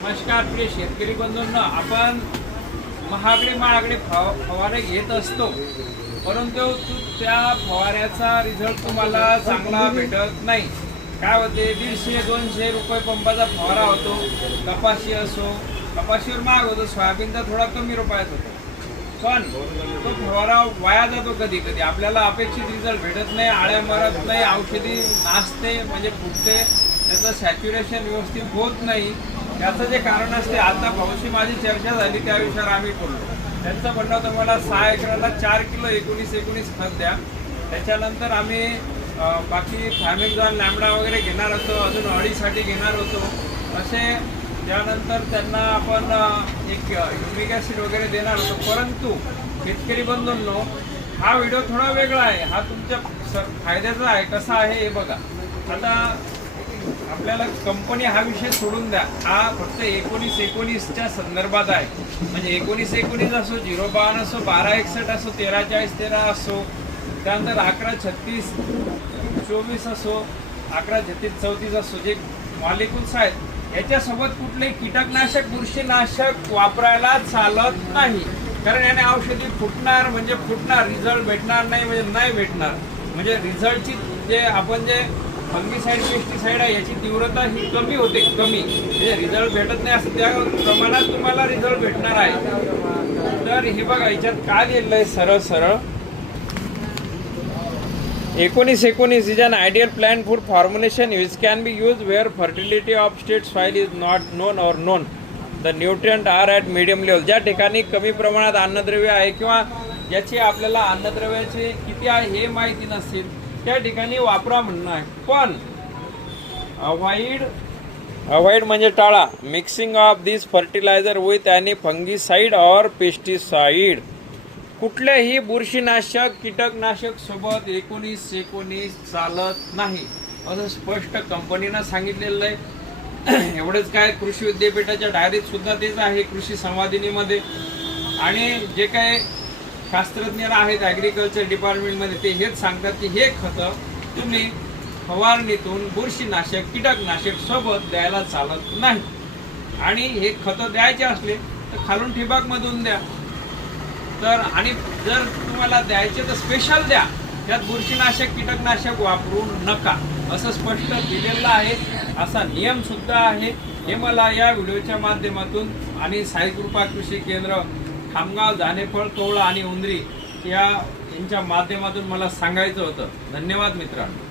नमस्कार प्रिय शेतकरी बंधूंनो, आपण महागडे फवारे घेत असतो, परंतु त्या फवाऱ्याचा रिझल्ट तुम्हाला चांगला भेटत नाही। काय होते, 150-200 रुपये पंपाचा फवारा होतो। कपाशी असो, कपाशीवर महाग होतो, सोयाबीनचा थोडा कमी रुपयात होतो, पण तो फवारा वाया जातो। कधी कधी आपल्याला अपेक्षित रिझल्ट भेटत नाही, आळ्या मरत नाही, औषधी नासते म्हणजे फुटते, त्याचं सॅच्युरेशन व्यवस्थित होत नाही। त्याचं जे कारण असते, आता भाऊशी माझी चर्चा झाली त्या विषयावर आम्ही बोललो। त्यांचं म्हणणं होतं मला 6 एकराला 4 किलो 19-19 खत द्या। त्याच्यानंतर आम्ही बाकी फॅमिकॉन लॅम्बडा वगैरे घेणार होतो, अजून अळीसाठी घेणार होतो असे। त्यानंतर त्यांना आपण एक युरिक ॲसिड वगैरे देणार होतो। परंतु शेतकरी बंधूंनो, हा व्हिडिओ थोडा वेगळा आहे, हा तुमच्या फायद्याचा आहे। कसा आहे हे बघा। आता आपल्याला कंपनी हा विषय सोडून द्या, हा फक्त 19-19च्या संदर्भात आहे। म्हणजे 19-19 असो, 0-52 असो, 12-61 असो, 13-40-13 असो, त्यानंतर 11-36-24 असो, 11-33-34 असो, जे मॉलिक्युल्स आहेत याच्यासोबत कुठलेही कीटकनाशक बुरशीनाशक वापरायला चालत नाही। कारण याने औषधी फुटणार म्हणजे फुटणार, रिझल्ट भेटणार नाही म्हणजे नाही भेटणार। म्हणजे रिझल्टची जे आपण जे फंगीसाईड पेस्टिसाईड आहे याची तीव्रता ही कमी होते, कमी म्हणजे रिझल्ट भेटत नाही असं त्या प्रमाणात तुम्हाला रिझल्ट भेटणार आहे। तर हे बघा, याच्यात काय लिहिलं आहे सरळ सरळ, 19-19 is an ideal plant food formulation which can be used where fertility of state soil is not known or known. The nutrients are at medium level. ज्या ठिकाणी कमी प्रमाणात अन्नद्रव्य आहे किंवा ज्याची आपल्याला अन्नद्रव्याचे किती आहे हे माहिती नसेल त्या ठिकाणी वापरा म्हणणं आहे। पण अवॉइड म्हणजे टाळा mixing of this fertiliser with any fungicide और पेस्टिसाइड। कुठलेही बुरशीनाशक कीटकनाशक सोबत 19-19 चालत नाही असं स्पष्ट कंपनीनं सांगितलेलं आहे। एवढंच काय, कृषी विद्यापीठाच्या डायरीत सुद्धा तेच आहे, कृषी संवादिनीमध्ये। आणि जे काय शास्त्रज्ञ आहेत ॲग्रिकल्चर डिपार्टमेंटमध्ये ते हेच सांगतात की हे खतं तुम्ही फवारणीतून बुरशीनाशक कीटकनाशक सोबत द्यायला चालत नाही। आणि हे खतं द्यायचे असले तर खालून ठिबकमधून द्या। तर आणि जर तुम्हाला द्यायचे तर स्पेशल द्या, त्यात बुरशीनाशक कीटकनाशक वापरू नका असं स्पष्ट दिलेलं आहे। असा नियम सुद्धा आहे। हे मला या व्हिडिओच्या माध्यमातून आणि साई कृपा कृषी केंद्र खामगाव, जानेफळ, कवळा आणि उंदरी यांच्या माध्यमातून मला सांगायचं होतं। धन्यवाद मित्रांनो।